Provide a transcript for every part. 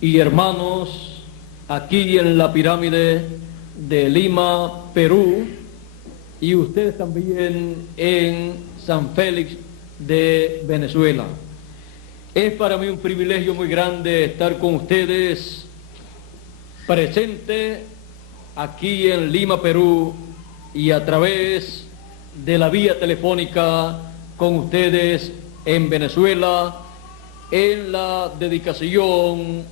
y hermanos aquí en la pirámide de Lima, Perú, y ustedes también en San Félix de Venezuela. Es para mí un privilegio muy grande estar con ustedes presente aquí en Lima, Perú, y a través de la vía telefónica con ustedes en Venezuela, en la dedicación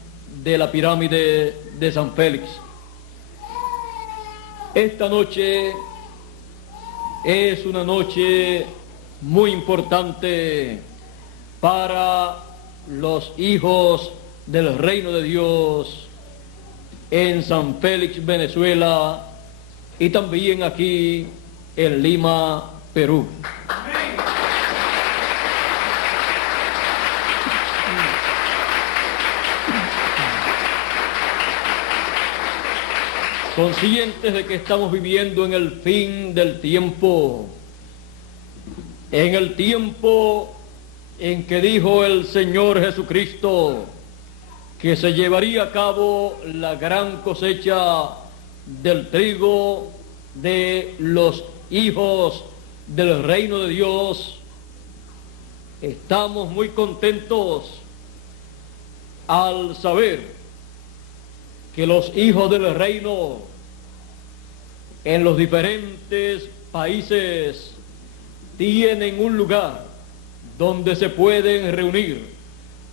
de la pirámide de San Félix. Esta noche es una noche muy importante para los hijos del reino de Dios en San Félix, Venezuela, y también aquí en Lima, Perú. Conscientes de que estamos viviendo en el fin del tiempo, en el tiempo en que dijo el Señor Jesucristo que se llevaría a cabo la gran cosecha del trigo de los hijos del reino de Dios, estamos muy contentos al saber que los hijos del reino en los diferentes países tienen un lugar donde se pueden reunir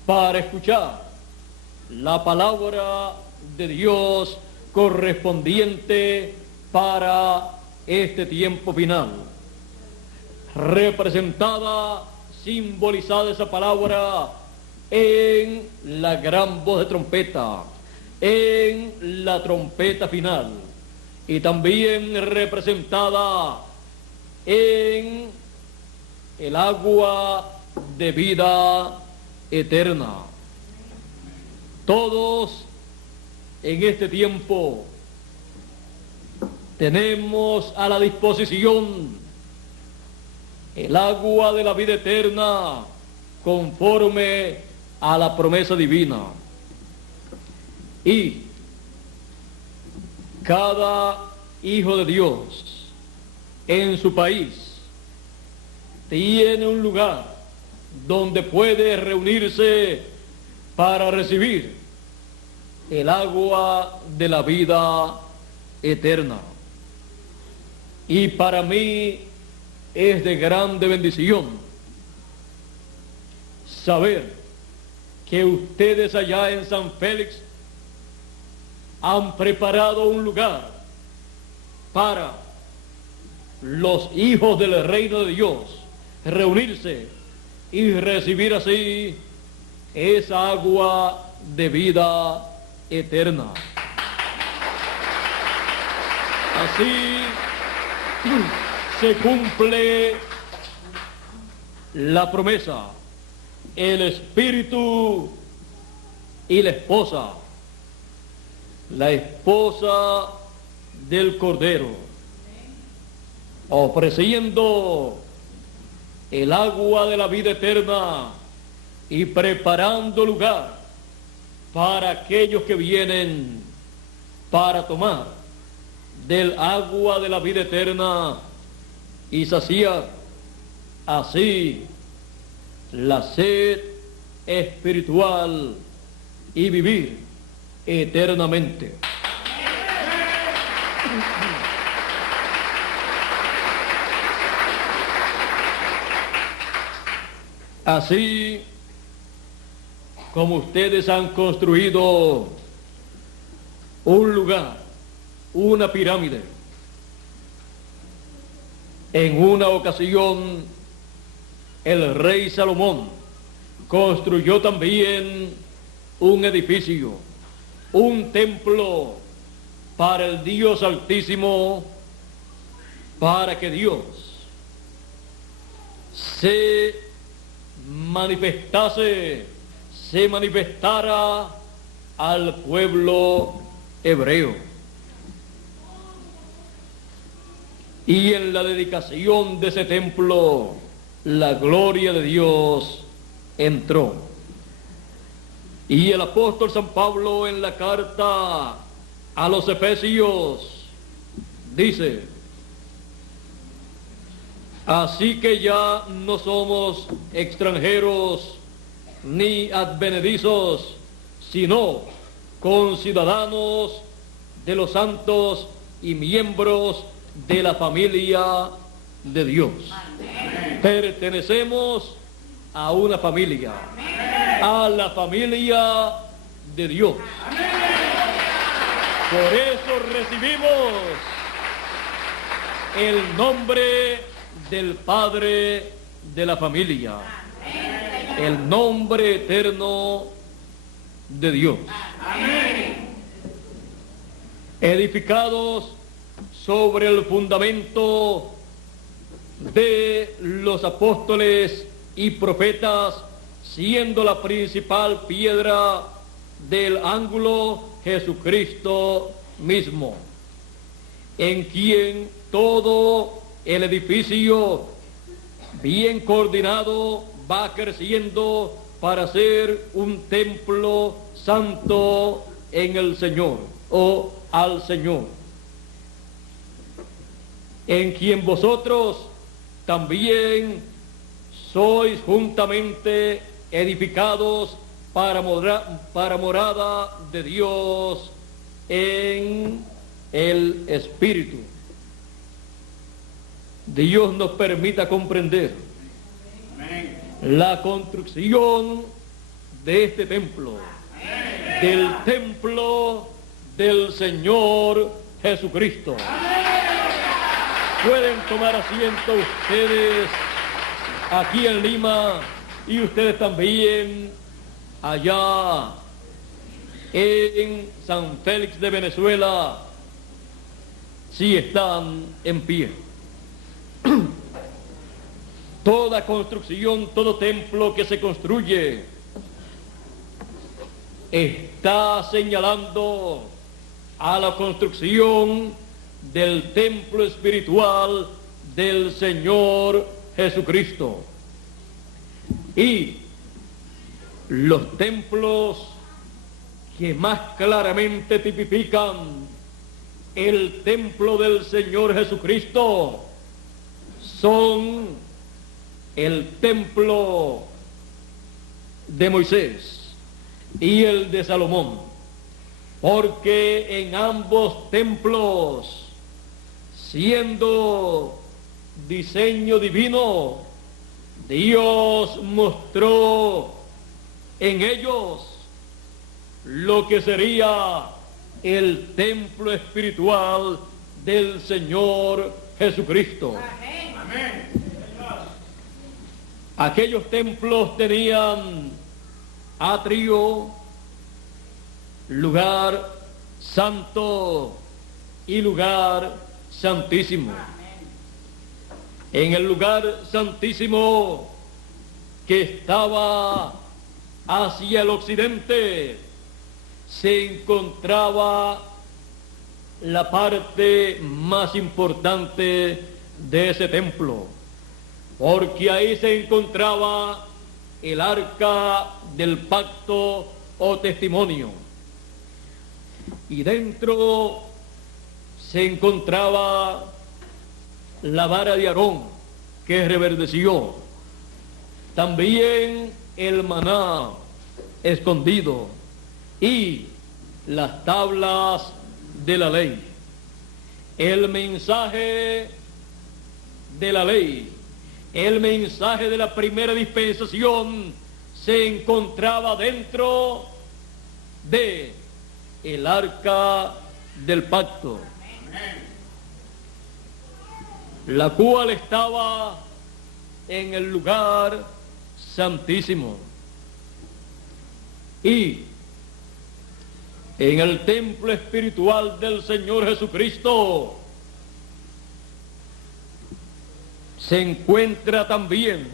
para escuchar la palabra de Dios correspondiente para este tiempo final. Representada, simbolizada esa palabra en la gran voz de trompeta, en la trompeta final, y también representada en el agua de vida eterna. Todos en este tiempo tenemos a la disposición el agua de la vida eterna conforme a la promesa divina. Y cada hijo de Dios en su país tiene un lugar donde puede reunirse para recibir el agua de la vida eterna. Y para mí es de grande bendición saber que ustedes allá en San Félix han preparado un lugar para los hijos del reino de Dios reunirse y recibir así esa agua de vida eterna. Así se cumple la promesa, el espíritu y la esposa del Cordero, ofreciendo el agua de la vida eterna y preparando lugar para aquellos que vienen para tomar del agua de la vida eterna y saciar así la sed espiritual y vivir eternamente. Así como ustedes han construido un lugar, una pirámide, en una ocasión el rey Salomón construyó también un edificio, un templo para el Dios Altísimo, para que Dios se manifestara al pueblo hebreo. Y en la dedicación de ese templo, la gloria de Dios entró. Y el apóstol San Pablo en la carta a los Efesios dice: así que ya no somos extranjeros ni advenedizos, sino conciudadanos de los santos y miembros de la familia de Dios. Amén. Pertenecemos a una familia, a la familia de Dios. Amén. Por eso recibimos el nombre del Padre de la familia, el nombre eterno de Dios. Amén. Edificados sobre el fundamento de los apóstoles y profetas, siendo la principal piedra del ángulo Jesucristo mismo, en quien todo el edificio bien coordinado va creciendo para ser un templo santo en el Señor, o al Señor, en quien vosotros también sois juntamente edificados para morada de Dios en el Espíritu. Dios nos permita comprender la construcción de este templo, del templo del Señor Jesucristo. Pueden tomar asiento ustedes aquí en Lima y ustedes también allá en San Félix de Venezuela, si están en pie. Toda construcción, todo templo que se construye está señalando a la construcción del templo espiritual del Señor Jesucristo. Y los templos que más claramente tipifican el templo del Señor Jesucristo son el templo de Moisés y el de Salomón, porque en ambos templos, siendo diseño divino, Dios mostró en ellos lo que sería el templo espiritual del Señor Jesucristo. Amén. Aquellos templos tenían atrio, lugar santo y lugar santísimo. En el lugar santísimo, que estaba hacia el occidente, se encontraba la parte más importante de ese templo, porque ahí se encontraba el arca del pacto o testimonio, y dentro se encontraba la vara de Aarón que reverdeció, también el maná escondido y las tablas de la ley. El mensaje de la ley, el mensaje de la primera dispensación, se encontraba dentro de el arca del pacto, la cual estaba en el lugar santísimo. Y en el templo espiritual del Señor Jesucristo se encuentra también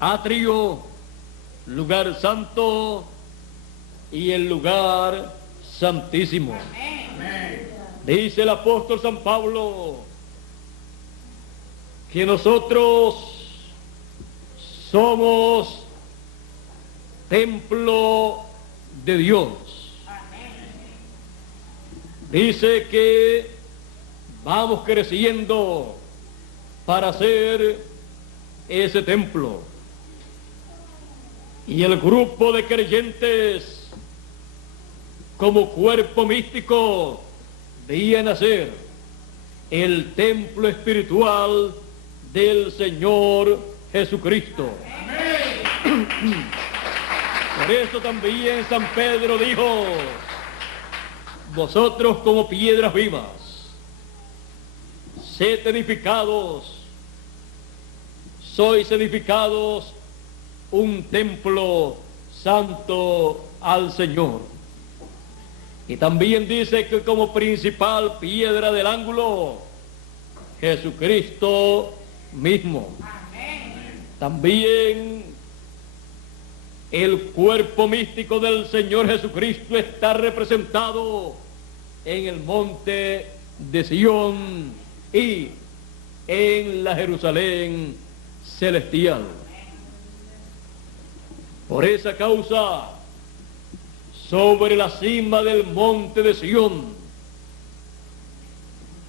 atrio, lugar santo y el lugar santísimo. Amén. Dice el apóstol San Pablo que nosotros somos templo de Dios. Dice que vamos creciendo para ser ese templo. Y el grupo de creyentes, como cuerpo místico, debían hacer el templo espiritual del Señor Jesucristo. Por eso también San Pedro dijo: vosotros como piedras vivas, sed edificados, sois edificados un templo santo al Señor. Y también dice que como principal piedra del ángulo, Jesucristo mismo. También el cuerpo místico del Señor Jesucristo está representado en el monte de Sión y en la Jerusalén celestial. Por esa causa, sobre la cima del monte de Sión,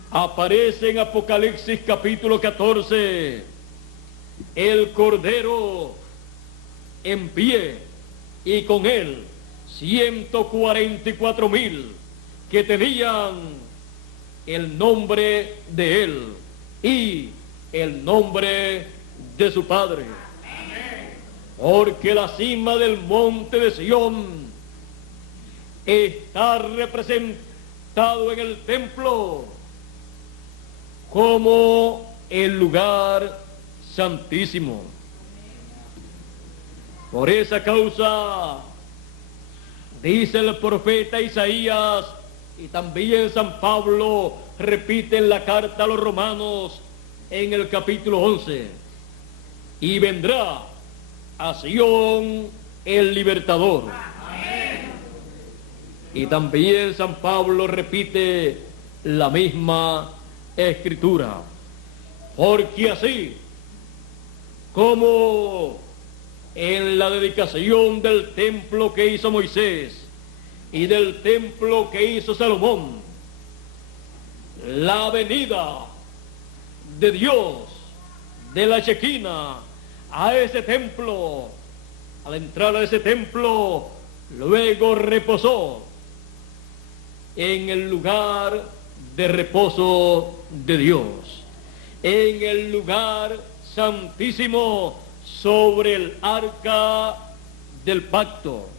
aparece en Apocalipsis capítulo 14 el Cordero en pie, y con él 144,000 que tenían el nombre de él y el nombre de su Padre. Porque la cima del monte de Sión está representado en el templo como el lugar santísimo. Por esa causa, dice el profeta Isaías, y también San Pablo repite en la carta a los romanos en el capítulo 11, y vendrá a Sión el libertador. Y también San Pablo repite la misma escritura, porque así como en la dedicación del templo que hizo Moisés y del templo que hizo Salomón, la venida de Dios de la Shequina a ese templo, al entrar a ese templo, luego reposó en el lugar de reposo de Dios, en el lugar santísimo, sobre el arca del pacto.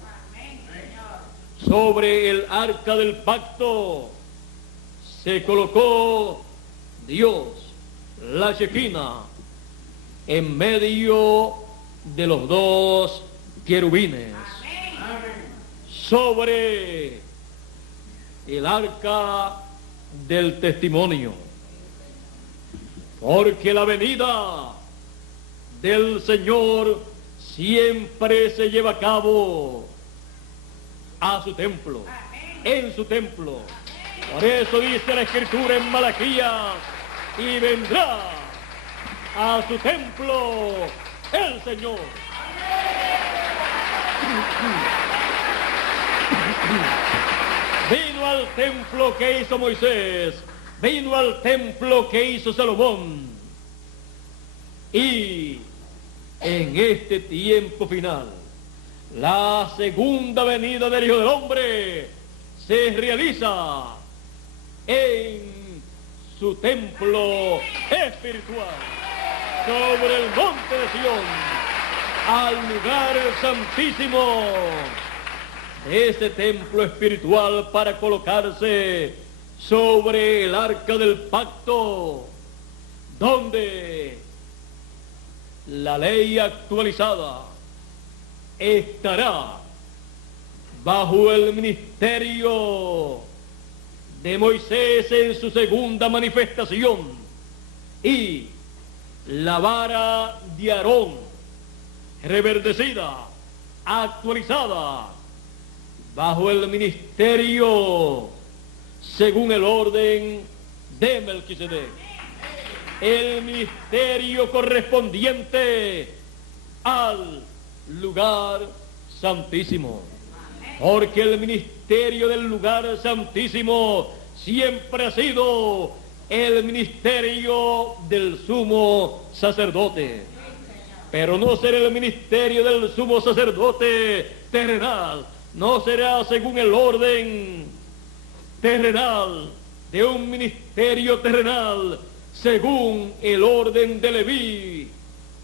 Sobre el arca del pacto se colocó Dios, la Shequina, en medio de los dos querubines. Sobre el arca del testimonio. Porque la venida del Señor siempre se lleva a cabo a su templo, en su templo. Por eso dice la Escritura en Malaquías: y vendrá a su templo el Señor. Vino al templo que hizo Moisés, vino al templo que hizo Salomón, y en este tiempo final, la segunda venida del Hijo del Hombre se realiza en su templo espiritual, sobre el monte de Sión, al lugar santísimo de ese templo espiritual, para colocarse sobre el arca del pacto, donde la ley actualizada estará bajo el ministerio de Moisés en su segunda manifestación, y la vara de Aarón, reverdecida, actualizada, bajo el ministerio según el orden de Melquisedec, el ministerio correspondiente al lugar santísimo. Porque el ministerio del lugar santísimo siempre ha sido el ministerio del sumo sacerdote. Pero no será el ministerio del sumo sacerdote terrenal, no será según el orden terrenal de un ministerio terrenal, según el orden de Leví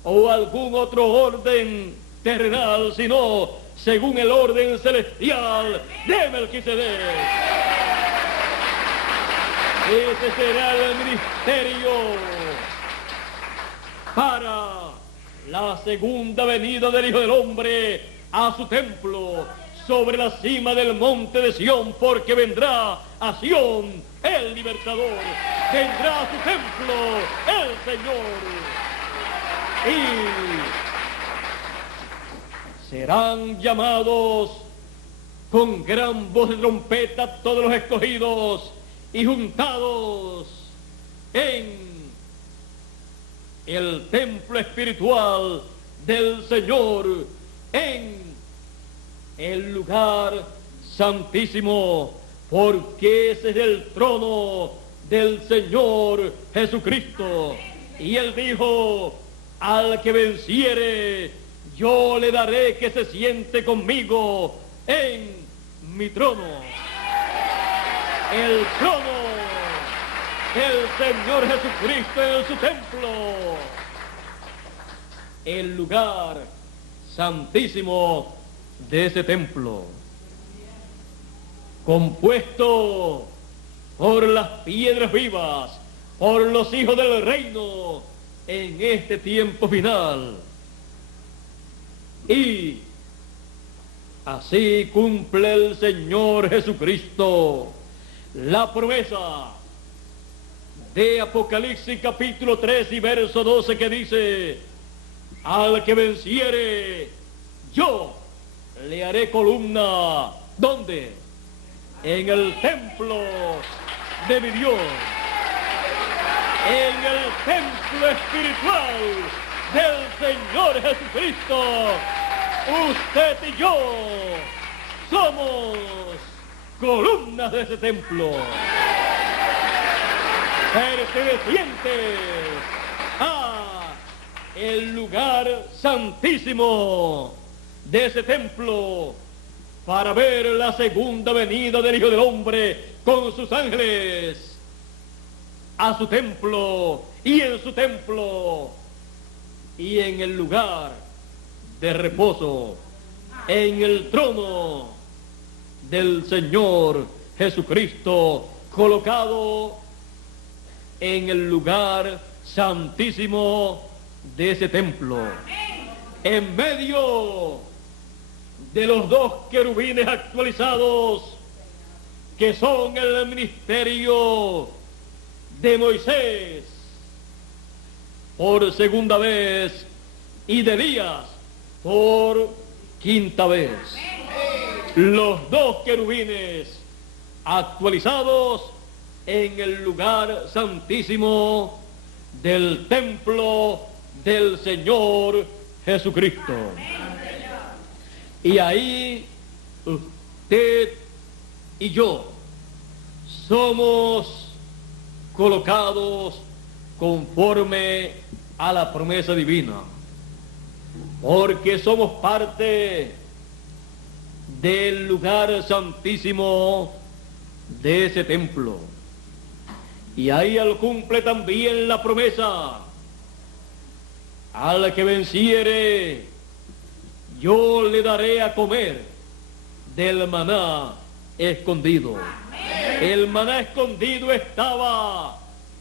o algún otro orden terrenal, sino según el orden celestial de Melquisedec. Ese será el ministerio para la segunda venida del Hijo del Hombre a su templo sobre la cima del monte de Sión, porque vendrá a Sión el libertador, vendrá a su templo el Señor, y serán llamados con gran voz de trompeta todos los escogidos y juntados en el templo espiritual del Señor, en el lugar santísimo, porque ese es el trono del Señor Jesucristo. Y Él dijo: al que venciere, yo le daré que se siente conmigo en mi trono. El trono del Señor Jesucristo en su templo, el lugar santísimo de ese templo, compuesto por las piedras vivas, por los hijos del reino en este tiempo final. Y así cumple el Señor Jesucristo la promesa de Apocalipsis capítulo 3 y verso 12, que dice: al que venciere, yo le haré columna. ¿Dónde? En el templo de mi Dios, en el templo espiritual del Señor Jesucristo. Usted y yo somos columnas de ese templo, pertenecientes a el lugar santísimo de ese templo, para ver la segunda venida del Hijo del Hombre con sus ángeles a su templo, y en su templo y en el lugar de reposo, en el trono del Señor Jesucristo, colocado en el lugar santísimo de ese templo, en medio de los dos querubines actualizados, que son el ministerio de Moisés por segunda vez y de Elías por quinta vez. Los dos querubines actualizados en el lugar santísimo del templo del Señor Jesucristo. Y ahí usted y yo somos colocados conforme a la promesa divina, porque somos parte del lugar santísimo de ese templo. Y ahí Él cumple también la promesa: al que venciere, yo le daré a comer del maná escondido. El maná escondido estaba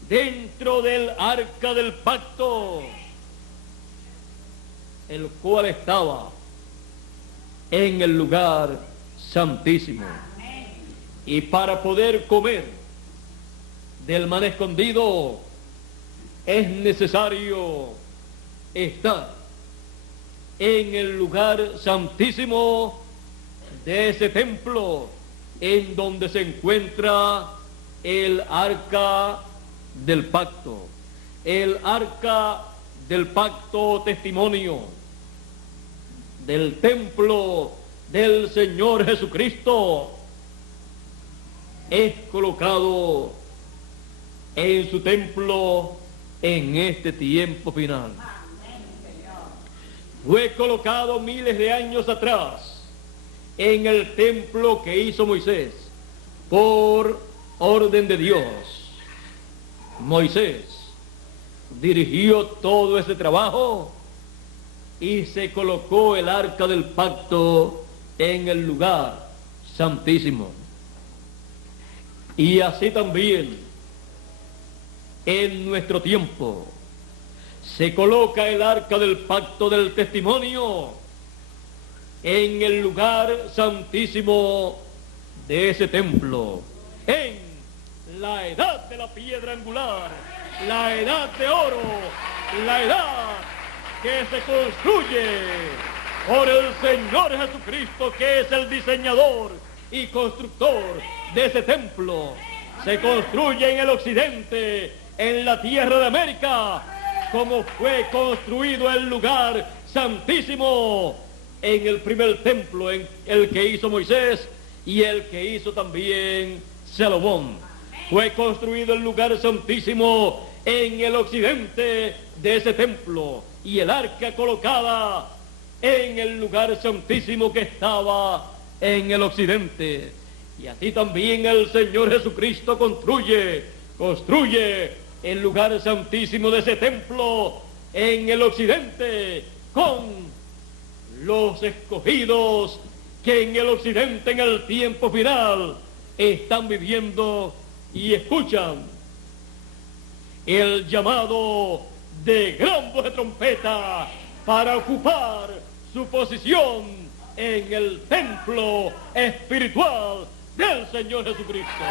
dentro del arca del pacto, el cual estaba en el lugar santísimo. Y para poder comer del maná escondido es necesario estar en el lugar santísimo de ese templo, en donde se encuentra el arca del pacto, el arca del pacto testimonio del templo del Señor Jesucristo es colocado en su templo en este tiempo final. Fue colocado miles de años atrás en el templo que hizo Moisés por orden de Dios. Moisés dirigió todo ese trabajo y se colocó el arca del pacto en el lugar santísimo. Y así también en nuestro tiempo se coloca el arca del pacto del testimonio en el lugar santísimo de ese templo, en la edad de la piedra angular, la edad de oro, la edad que se construye por el Señor Jesucristo, que es el diseñador y constructor de ese templo. Se construye en el occidente, en la tierra de América, como fue construido el lugar santísimo en el primer templo, en el que hizo Moisés y el que hizo también Salomón. Fue construido el lugar santísimo en el occidente de ese templo y el arca colocada en el lugar santísimo que estaba en el occidente. Y así también el Señor Jesucristo construye el lugar santísimo de ese templo en el occidente con los escogidos que en el occidente, en el tiempo final, están viviendo y escuchan el llamado de gran voz de trompeta para ocupar su posición en el templo espiritual del Señor Jesucristo.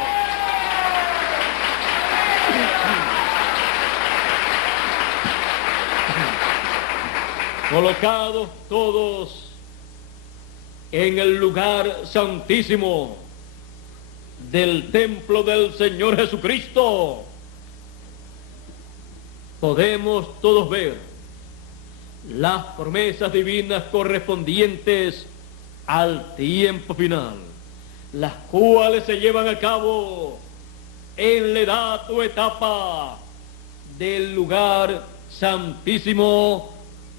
Colocados todos en el lugar santísimo del templo del Señor Jesucristo, podemos todos ver las promesas divinas correspondientes al tiempo final, las cuales se llevan a cabo en la edad o etapa del lugar santísimo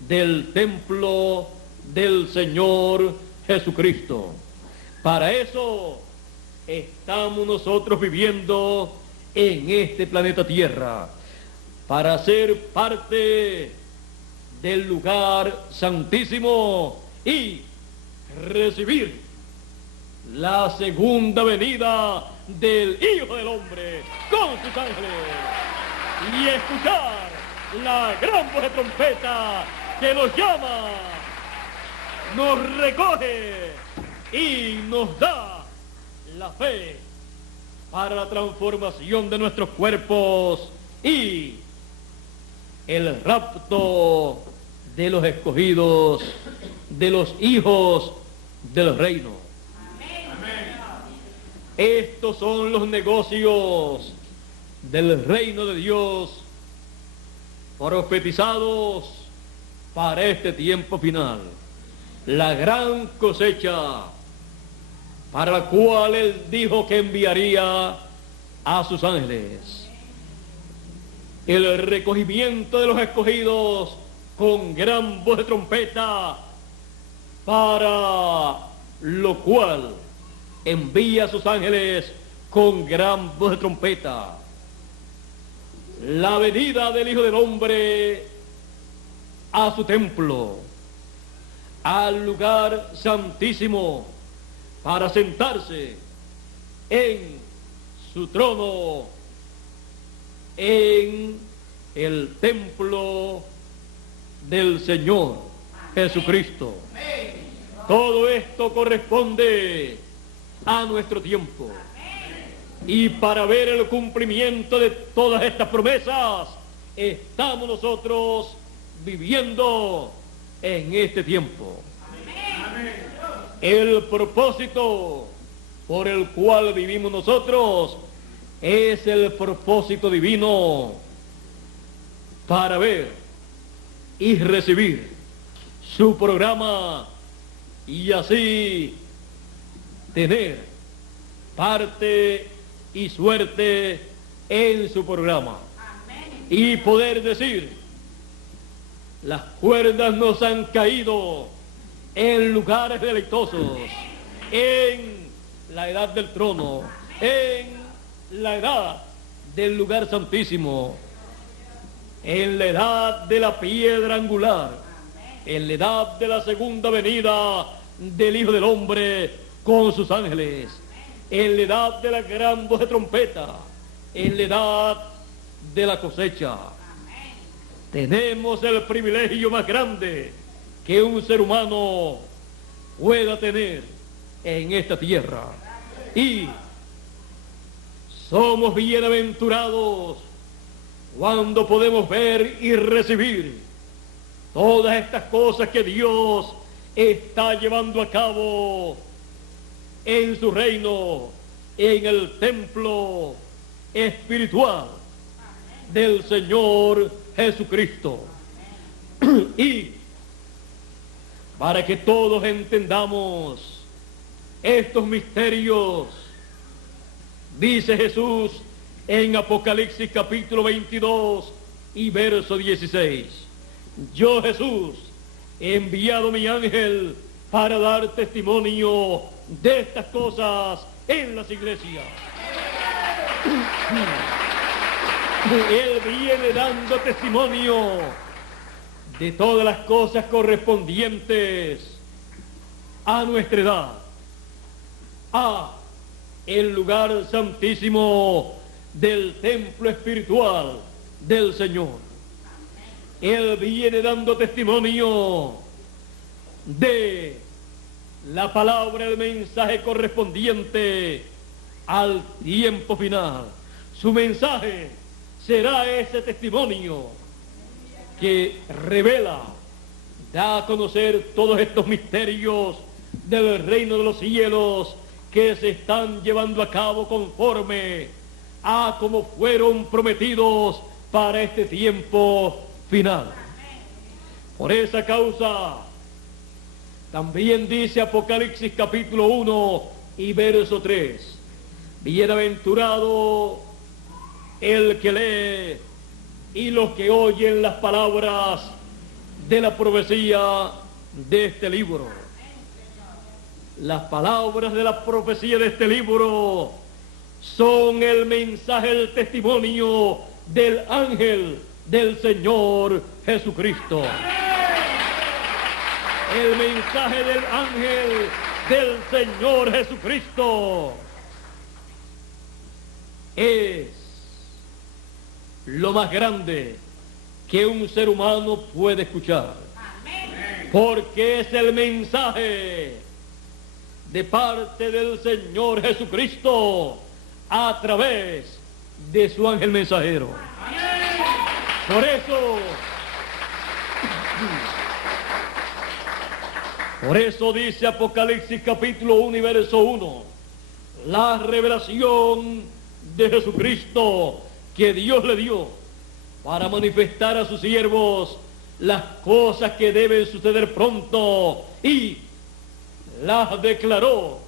del templo del Señor Jesucristo. Para eso estamos nosotros viviendo en este planeta Tierra, para ser parte del lugar santísimo y recibir la segunda venida del Hijo del Hombre con sus ángeles y escuchar la gran voz de trompeta que nos llama, nos recoge y nos da la fe para la transformación de nuestros cuerpos y el rapto de los escogidos, de los hijos del reino. Estos son los negocios del reino de Dios profetizados para este tiempo final. La gran cosecha para la cual Él dijo que enviaría a sus ángeles. El recogimiento de los escogidos con gran voz de trompeta, para lo cual envía a sus ángeles con gran voz de trompeta. La venida del Hijo del Hombre a su templo, al lugar santísimo, para sentarse en su trono, en el templo del Señor Jesucristo. Todo esto corresponde a nuestro tiempo. Y para ver el cumplimiento de todas estas promesas, estamos nosotros viviendo en este tiempo. El propósito por el cual vivimos nosotros es el propósito divino para ver y recibir su programa y así tener parte y suerte en su programa. Y poder decir, las cuerdas nos han caído en lugares deleitosos, en la edad del trono, en la edad del lugar santísimo, en la edad de la piedra angular, en la edad de la segunda venida del Hijo del Hombre con sus ángeles, en la edad de la gran voz de trompeta, en la edad de la cosecha. Tenemos el privilegio más grande que un ser humano pueda tener en esta tierra. Y somos bienaventurados cuando podemos ver y recibir todas estas cosas que Dios está llevando a cabo en su reino, en el templo espiritual del Señor Jesucristo. Y para que todos entendamos estos misterios, dice Jesús en Apocalipsis capítulo 22 y verso 16, yo Jesús he enviado mi ángel para dar testimonio de estas cosas en las iglesias. Él viene dando testimonio de todas las cosas correspondientes a nuestra edad, a el lugar santísimo del templo espiritual del Señor. Él viene dando testimonio de la palabra, el mensaje correspondiente al tiempo final. Su mensaje será ese testimonio que revela, da a conocer todos estos misterios del reino de los cielos que se están llevando a cabo conforme a como fueron prometidos para este tiempo final. Por esa causa, también dice Apocalipsis capítulo 1 y verso 3, bienaventurado el que lee y los que oyen las palabras de la profecía de este libro. Las palabras de la profecía de este libro son el mensaje, el testimonio del ángel del Señor Jesucristo. El mensaje del ángel del Señor Jesucristo es lo más grande que un ser humano puede escuchar, porque es el mensaje de parte del Señor Jesucristo a través de su ángel mensajero. Por eso dice Apocalipsis capítulo 1 y verso 1, la revelación de Jesucristo que Dios le dio para manifestar a sus siervos las cosas que deben suceder pronto, y las declaró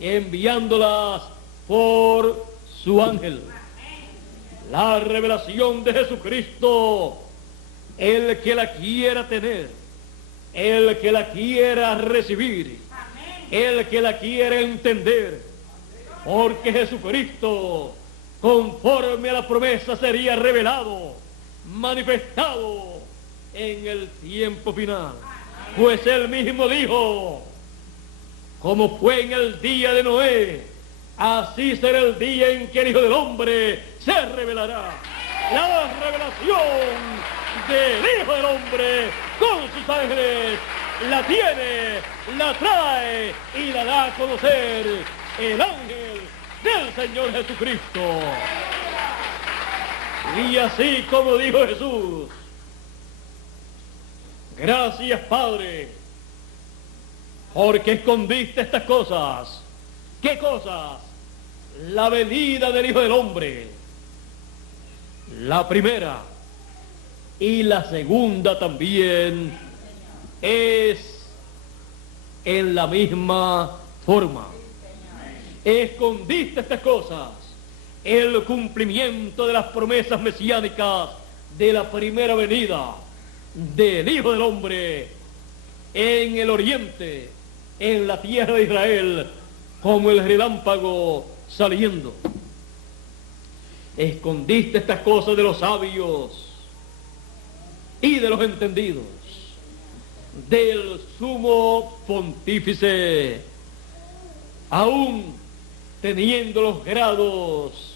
enviándolas por su ángel. La revelación de Jesucristo, el que la quiera tener, el que la quiera recibir, el que la quiera entender, porque Jesucristo, conforme a la promesa, sería revelado, manifestado en el tiempo final. Pues él mismo dijo, como fue en el día de Noé, así será el día en que el Hijo del Hombre se revelará. La revelación del Hijo del Hombre con sus ángeles la tiene, la trae y la da a conocer el ángel del Señor Jesucristo. Y así como dijo Jesús, gracias Padre, porque escondiste estas cosas. ¿Qué cosas? La venida del Hijo del Hombre, la primera, y la segunda también es en la misma forma. Escondiste estas cosas, el cumplimiento de las promesas mesiánicas de la primera venida del Hijo del Hombre en el oriente, en la tierra de Israel, como el relámpago saliendo. Escondiste estas cosas de los sabios y de los entendidos, del sumo pontífice, aún teniendo los grados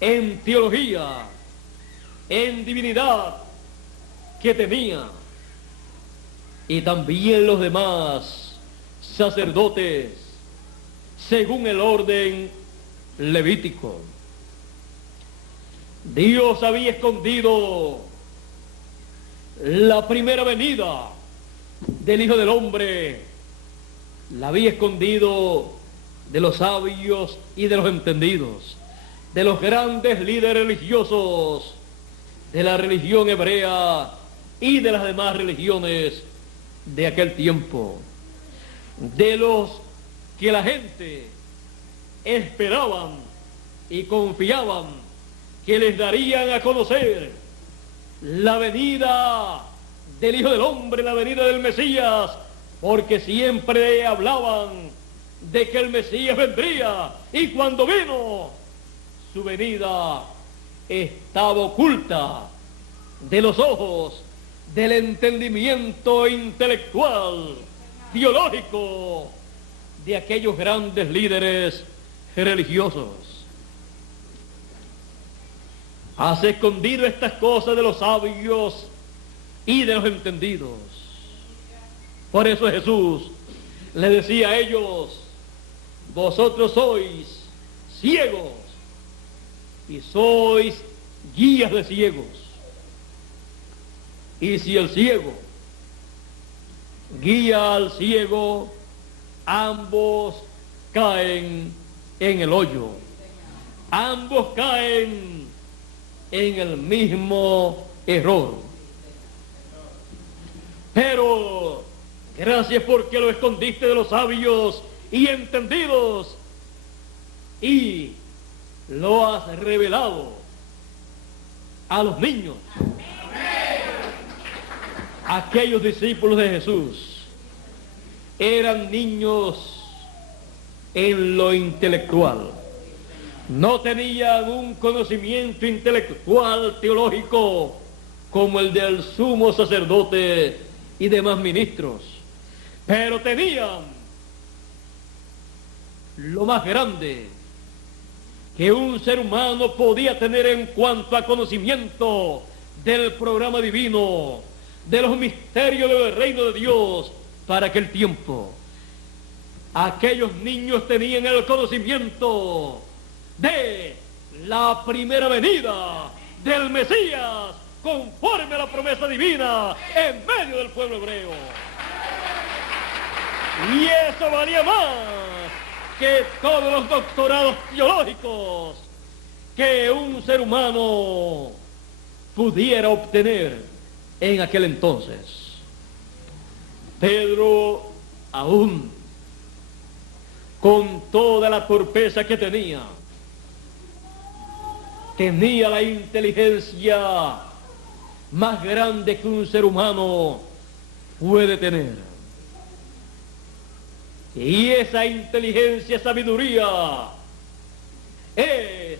en teología, en divinidad que tenía, y también los demás sacerdotes según el orden levítico. Dios había escondido la primera venida del Hijo del Hombre, la había escondido de los sabios y de los entendidos, de los grandes líderes religiosos de la religión hebrea y de las demás religiones de aquel tiempo, de los que la gente esperaban y confiaban que les darían a conocer la venida del Hijo del Hombre, la venida del Mesías, porque siempre hablaban de que el Mesías vendría, y cuando vino, su venida estaba oculta de los ojos, del entendimiento intelectual, teológico, de aquellos grandes líderes religiosos. Has escondido estas cosas de los sabios y de los entendidos. Por eso Jesús le decía a ellos: vosotros sois ciegos y sois guías de ciegos. Y si el ciego guía al ciego, ambos caen en el hoyo. Ambos caen en el mismo error. Pero gracias porque lo escondiste de los sabios y entendidos y lo has revelado a los niños. Aquellos discípulos de Jesús eran niños en lo intelectual. No tenían un conocimiento intelectual teológico como el del sumo sacerdote y demás ministros, pero tenían lo más grande que un ser humano podía tener en cuanto a conocimiento del programa divino, de los misterios del reino de Dios para aquel tiempo. Aquellos niños tenían el conocimiento de la primera venida del Mesías conforme a la promesa divina en medio del pueblo hebreo. Y eso valía más que todos los doctorados teológicos que un ser humano pudiera obtener en aquel entonces. Pedro, aún con toda la torpeza que tenía la inteligencia más grande que un ser humano puede tener. Y esa inteligencia, sabiduría, es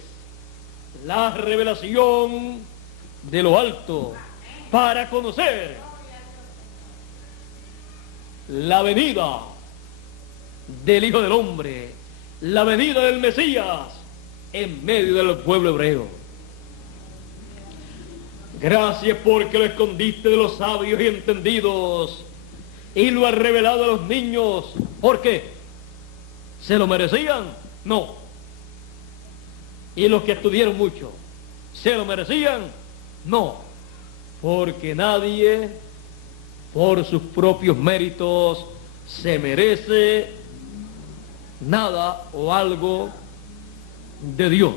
la revelación de lo alto para conocer la venida del Hijo del Hombre, la venida del Mesías en medio del pueblo hebreo. Gracias porque lo escondiste de los sabios y entendidos y lo has revelado a los niños. ¿Por qué? ¿Se lo merecían? No. ¿Y los que estudiaron mucho, se lo merecían? No. Porque nadie, por sus propios méritos, se merece nada o algo de Dios,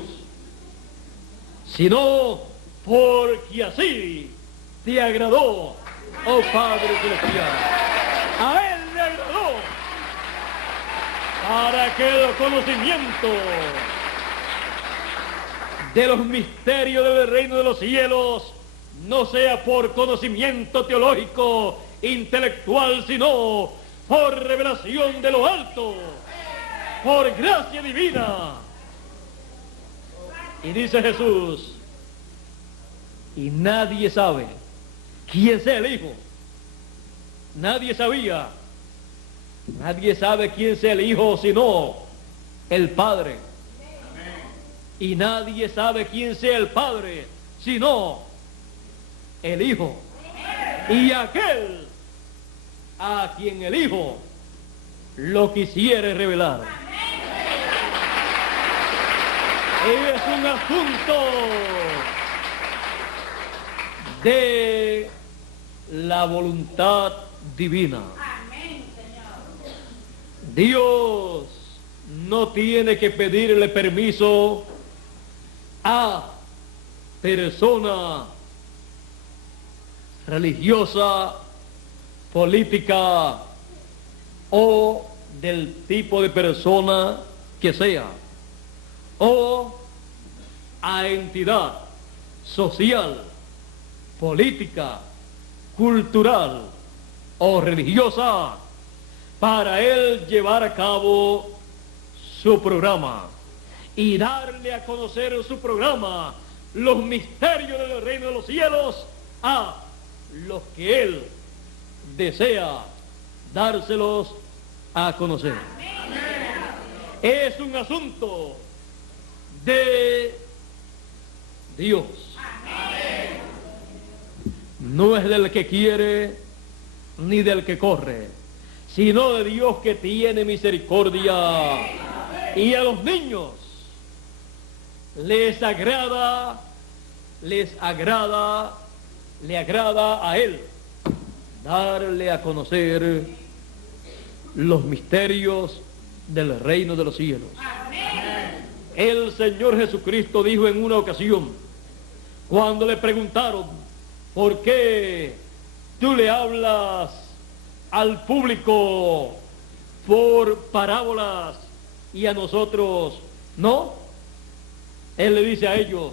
sino porque así te agradó, oh Padre celestial. A Él le agradó para que el conocimiento de los misterios del reino de los cielos no sea por conocimiento teológico, intelectual, sino por revelación de lo alto, por gracia divina. Y dice Jesús, y nadie sabe quién sea el Hijo. Nadie sabía. Nadie sabe quién sea el Hijo sino el Padre. Y nadie sabe quién sea el Padre sino el Hijo. Y aquel a quien el Hijo lo quisiere revelar. Es un asunto de la voluntad divina. Dios no tiene que pedirle permiso a persona religiosa, política o del tipo de persona que sea, o a entidad social, política, cultural o religiosa para él llevar a cabo su programa y darle a conocer su programa, los misterios del reino de los cielos, a los que él desea dárselos a conocer. Es un asunto de Dios. No es del que quiere ni del que corre, sino de Dios que tiene misericordia. Y a los niños le agrada a Él darle a conocer los misterios del reino de los cielos. El Señor Jesucristo dijo en una ocasión, cuando le preguntaron, ¿por qué tú le hablas al público por parábolas y a nosotros no? Él le dice a ellos,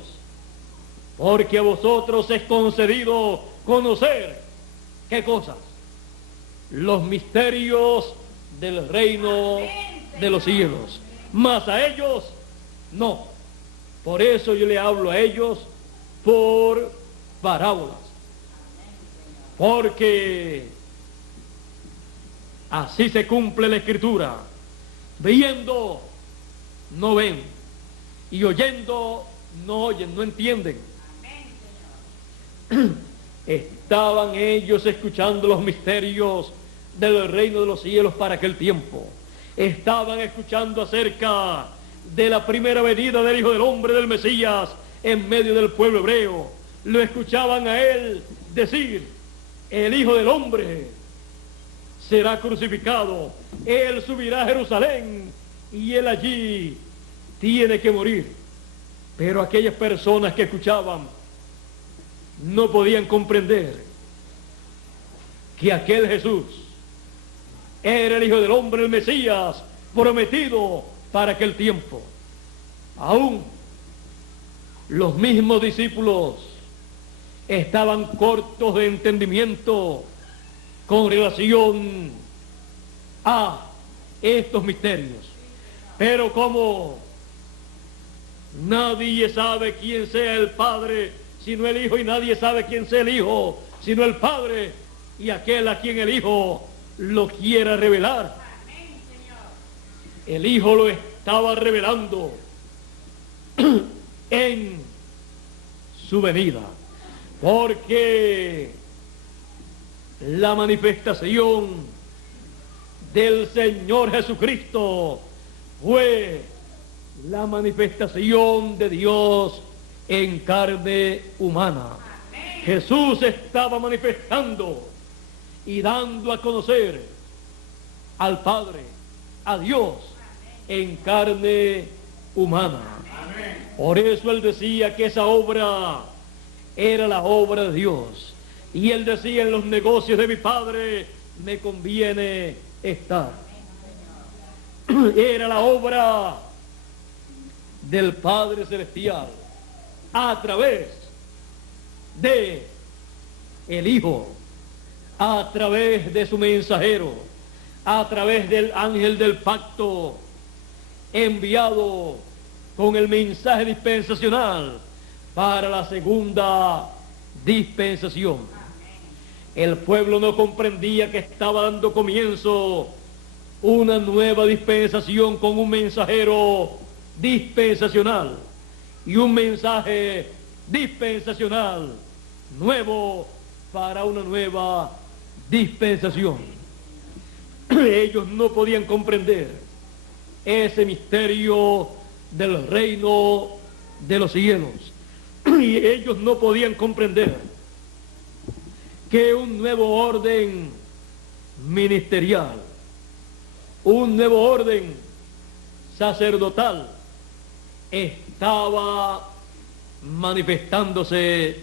porque a vosotros es concedido conocer, ¿qué cosas? Los misterios del reino de los cielos, mas a ellos no. Por eso yo le hablo a ellos por parábolas, porque así se cumple la Escritura: viendo no ven, y oyendo no oyen, no entienden. Estaban ellos escuchando los misterios del reino de los cielos para aquel tiempo. Estaban escuchando acerca de la primera venida del Hijo del Hombre, del Mesías, en medio del pueblo hebreo. Lo escuchaban a él decir, el Hijo del Hombre será crucificado, él subirá a Jerusalén y él allí tiene que morir. Pero aquellas personas que escuchaban no podían comprender que aquel Jesús era el Hijo del Hombre, el Mesías prometido para aquel tiempo. Aún los mismos discípulos estaban cortos de entendimiento con relación a estos misterios. Pero como nadie sabe quién sea el Padre sino el Hijo, y nadie sabe quién sea el Hijo sino el Padre, y aquel a quien el Hijo lo quiera revelar, el Hijo lo estaba revelando en su venida, porque la manifestación del Señor Jesucristo fue la manifestación de Dios en carne humana. Jesús estaba manifestando y dando a conocer al Padre, a Dios, en carne humana. Por eso él decía que esa obra era la obra de Dios. Y él decía, en los negocios de mi Padre me conviene estar. era la obra del Padre Celestial a través de el Hijo, a través de su mensajero, a través del ángel del pacto, enviado con el mensaje dispensacional para la segunda dispensación. El pueblo no comprendía que estaba dando comienzo una nueva dispensación con un mensajero dispensacional y un mensaje dispensacional nuevo para una nueva dispensación. Ellos no podían comprender ese misterio del reino de los cielos, y ellos no podían comprender que un nuevo orden ministerial, un nuevo orden sacerdotal estaba manifestándose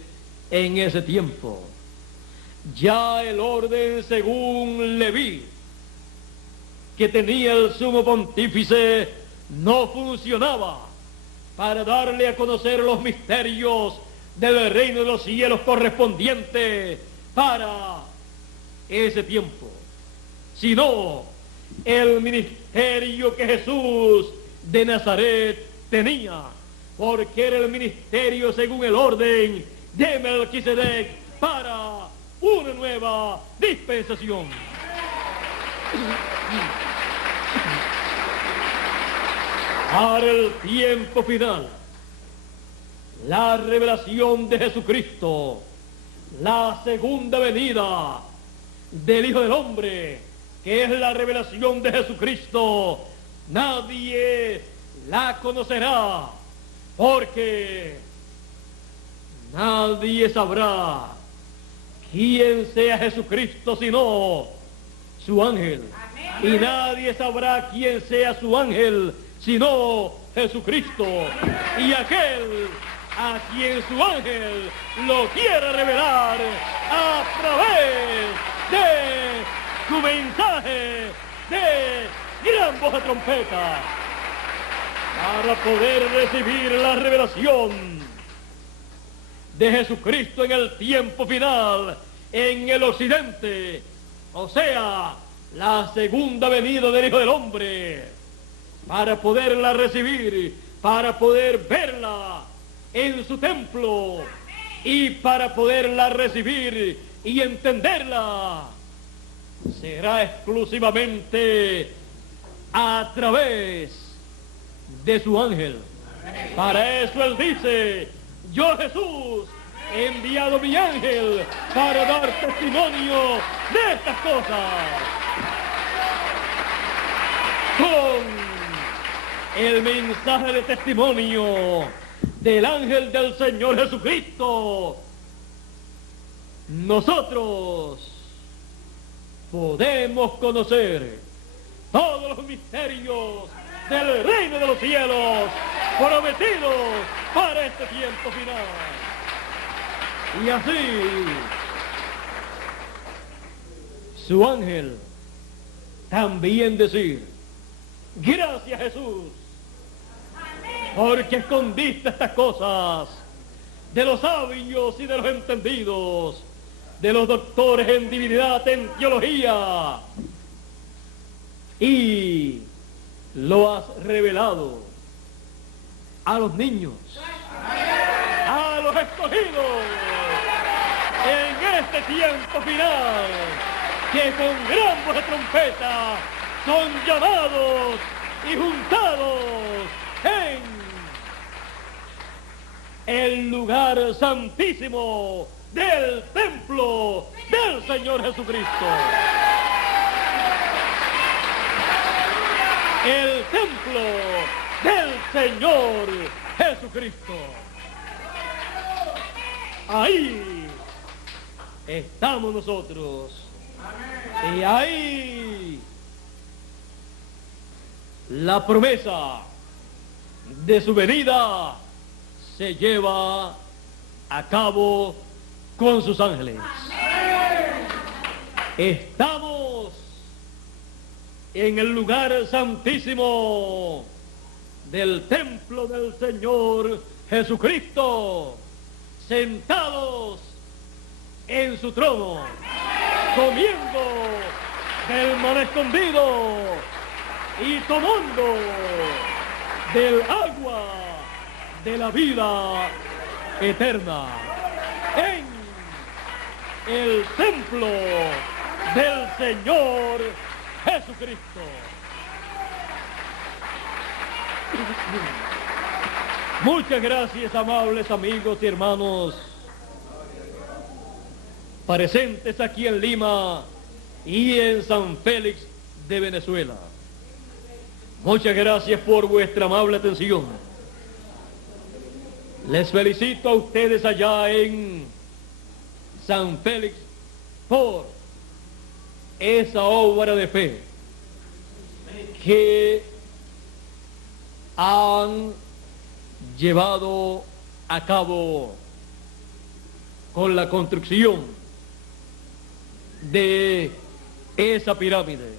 en ese tiempo. Ya el orden según Leví, que tenía el sumo pontífice, no funcionaba para darle a conocer los misterios del reino de los cielos correspondientes para ese tiempo, sino el ministerio que Jesús de Nazaret tenía, porque era el ministerio según el orden de Melquisedec para una nueva dispensación. Para el tiempo final, la revelación de Jesucristo, la segunda venida del Hijo del Hombre, que es la revelación de Jesucristo, nadie la conocerá, porque nadie sabrá quién sea Jesucristo sino su ángel. Amén. Y nadie sabrá quién sea su ángel sino Jesucristo, y aquel a quien su ángel lo quiere revelar a través de su mensaje de gran voz de trompeta, para poder recibir la revelación de Jesucristo en el tiempo final en el occidente, o sea, la segunda venida del Hijo del Hombre, para poderla recibir, para poder verla en su templo y para poderla recibir y entenderla, será exclusivamente a través de su ángel. Para eso él dice: yo, Jesús, he enviado mi ángel para dar testimonio de estas cosas. Con el mensaje de testimonio del ángel del Señor Jesucristo, nosotros podemos conocer todos los misterios del reino de los cielos prometidos para este tiempo final. Y así su ángel también decir: gracias, Jesús, porque escondiste estas cosas de los sabios y de los entendidos, de los doctores en divinidad, en teología, y lo has revelado a los niños, a los escogidos en este tiempo final, que con gran voz de trompeta son llamados y juntados en el lugar santísimo del templo del Señor Jesucristo. El templo del Señor Jesucristo. Ahí estamos nosotros. Y ahí la promesa de su venida se lleva a cabo con sus ángeles. Estamos en el lugar santísimo del templo del Señor Jesucristo, sentados en su trono, comiendo del maná escondido y tomando del agua de la vida eterna, en el templo del Señor Jesucristo. Muchas gracias, amables amigos y hermanos presentes aquí en Lima y en San Félix de Venezuela. Muchas gracias por vuestra amable atención. Les felicito a ustedes allá en San Félix por esa obra de fe que han llevado a cabo con la construcción de esa pirámide.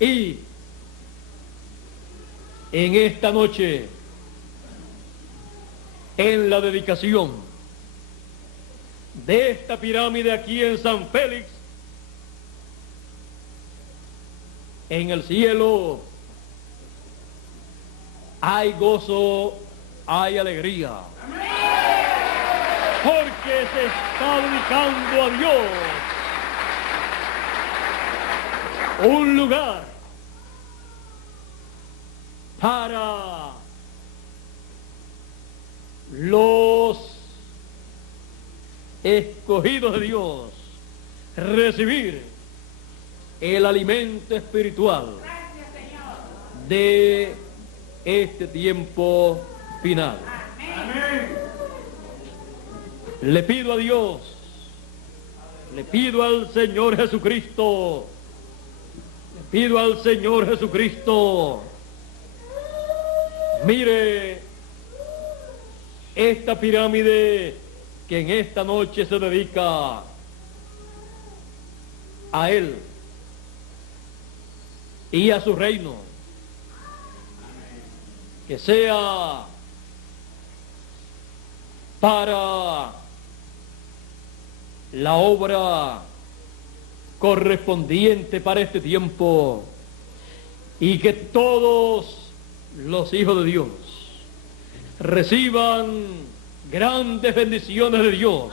Y en esta noche, en la dedicación de esta pirámide aquí en San Félix, en el cielo hay gozo, hay alegría, porque se está dedicando a Dios un lugar para los escogidos de Dios recibir el alimento espiritual de este tiempo final. Le pido a Dios, le pido al Señor Jesucristo, le pido al Señor Jesucristo, mire esta pirámide que en esta noche se dedica a Él y a su reino, que sea para la obra correspondiente para este tiempo, y que todos los hijos de Dios reciban grandes bendiciones de Dios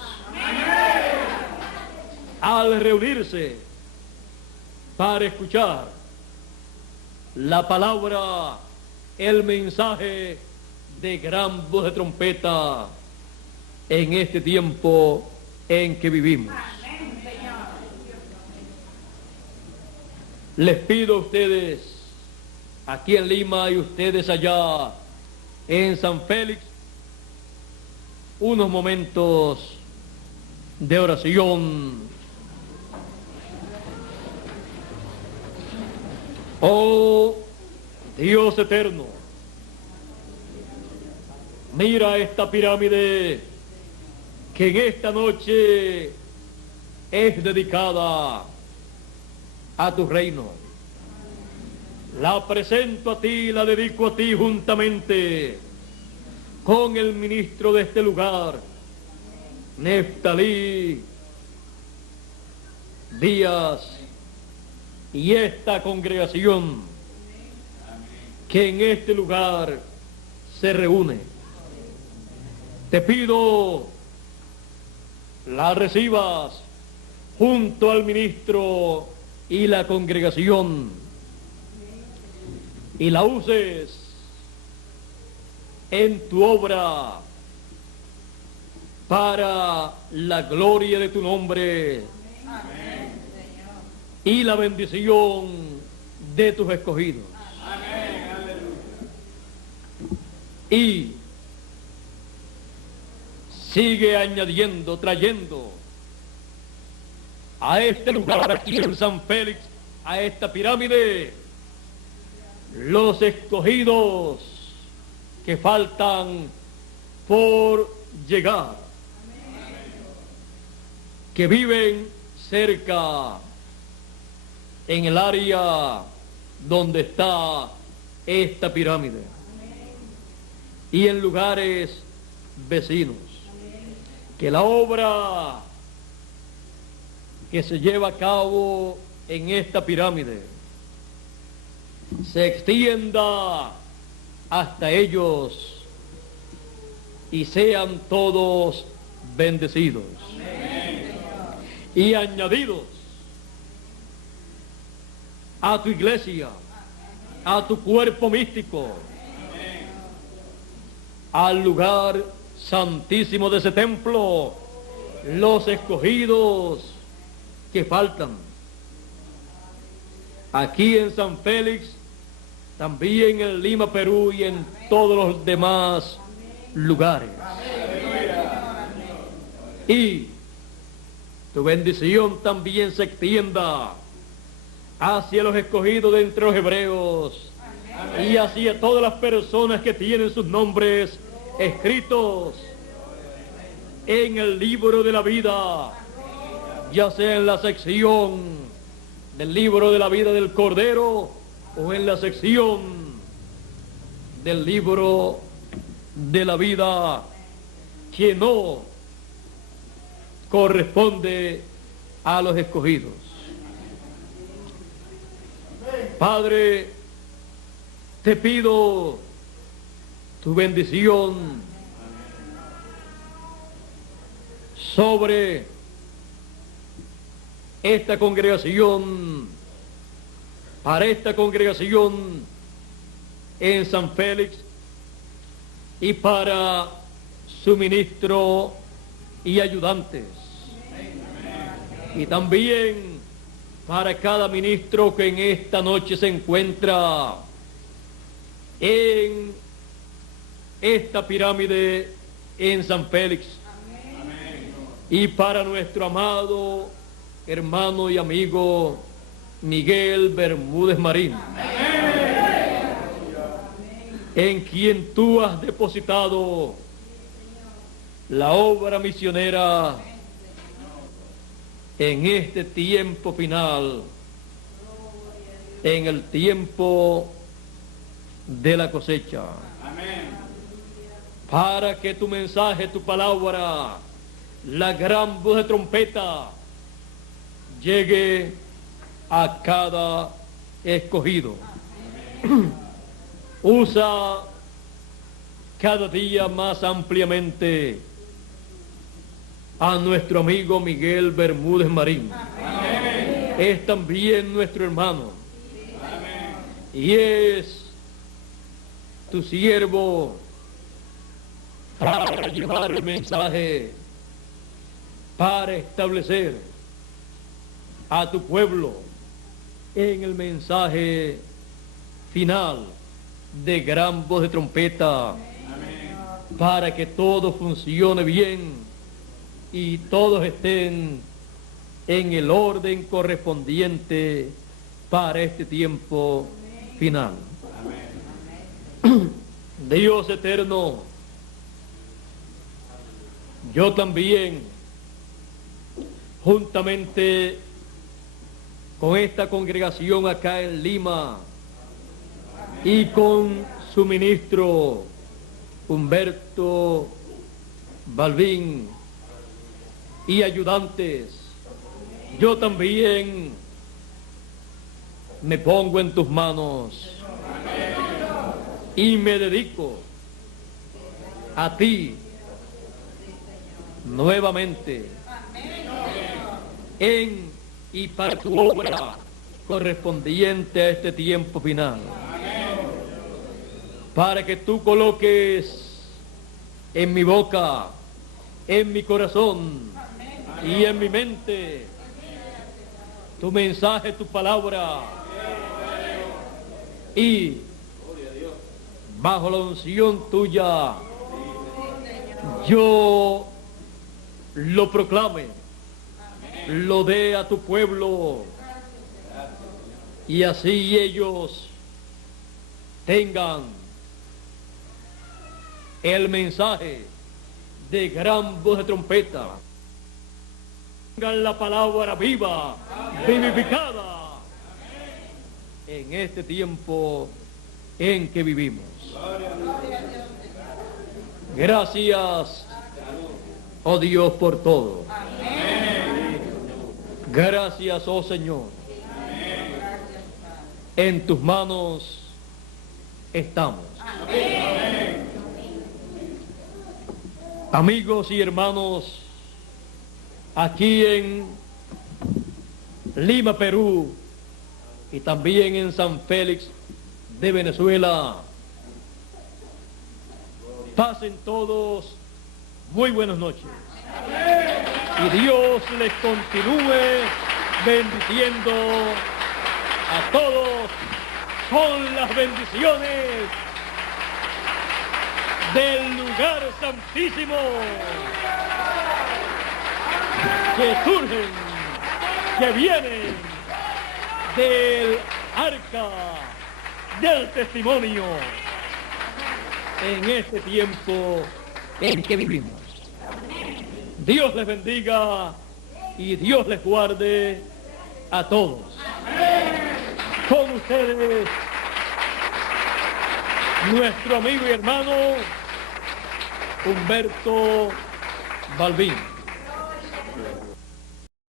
al reunirse para escuchar la palabra, el mensaje de gran voz de trompeta en este tiempo en que vivimos. Les pido a ustedes aquí en Lima y ustedes allá en San Félix unos momentos de oración. Oh Dios eterno, mira esta pirámide que en esta noche es dedicada a tu reino. La presento a ti, la dedico a ti juntamente con el ministro de este lugar, Neftalí Díaz, y esta congregación que en este lugar se reúne. Te pido la recibas junto al ministro y la congregación y la uses en tu obra para la gloria de tu nombre. Amén. Y la bendición de tus escogidos. Amén. Y sigue añadiendo, trayendo a este lugar aquí en San Félix, a esta pirámide, los escogidos que faltan por llegar, que viven cerca en el área donde está esta pirámide y en lugares vecinos. Que la obra que se lleva a cabo en esta pirámide se extienda hasta ellos y sean todos bendecidos. Amén. Y añadidos a tu iglesia, a tu cuerpo místico, amén, al lugar santísimo de ese templo, los escogidos que faltan. Aquí en San Félix, también en Lima, Perú y en todos los demás lugares. Y tu bendición también se extienda hacia los escogidos de entre los hebreos y hacia todas las personas que tienen sus nombres escritos en el libro de la vida, ya sea en la sección del libro de la vida del Cordero o en la sección del libro de la vida que no corresponde a los escogidos. Padre, te pido tu bendición sobre esta congregación, para esta congregación en San Félix y para su ministro y ayudantes. Y también para cada ministro que en esta noche se encuentra en esta pirámide en San Félix. Amén. Y para nuestro amado hermano y amigo Miguel Bermúdez Marín. Amén. En quien tú has depositado la obra misionera en este tiempo final, en el tiempo de la cosecha. Amén. Para que tu mensaje, tu palabra, la gran voz de trompeta, llegue a cada escogido. Usa cada día más ampliamente a nuestro amigo Miguel Bermúdez Marín. Amén. Es también nuestro hermano. Amén. Y es tu siervo para llevar el mensaje, para establecer a tu pueblo en el mensaje final de gran voz de trompeta. Amén. Para que todo funcione bien y todos estén en el orden correspondiente para este tiempo final. Amén. Dios eterno, yo también, juntamente con esta congregación acá en Lima y con su ministro Humberto Balbín y ayudantes, yo también me pongo en tus manos y me dedico a ti nuevamente en y para tu obra correspondiente a este tiempo final. Para que tú coloques en mi boca, en mi corazón y en mi mente tu mensaje, tu palabra, y bajo la unción tuya yo lo proclame, lo dé a tu pueblo, y así ellos tengan el mensaje de gran voz de trompeta, tengan la palabra viva, vivificada en este tiempo en que vivimos. Gracias, oh Dios, por todo. Gracias, oh Señor. En tus manos estamos. Amigos y hermanos, aquí en Lima, Perú, y también en San Félix de Venezuela, pasen todos muy buenas noches. Y Dios les continúe bendiciendo a todos con las bendiciones del lugar santísimo que surgen, que vienen del arca del testimonio en este tiempo en que vivimos. Dios les bendiga y Dios les guarde a todos. Con ustedes, nuestro amigo y hermano Humberto Balbín.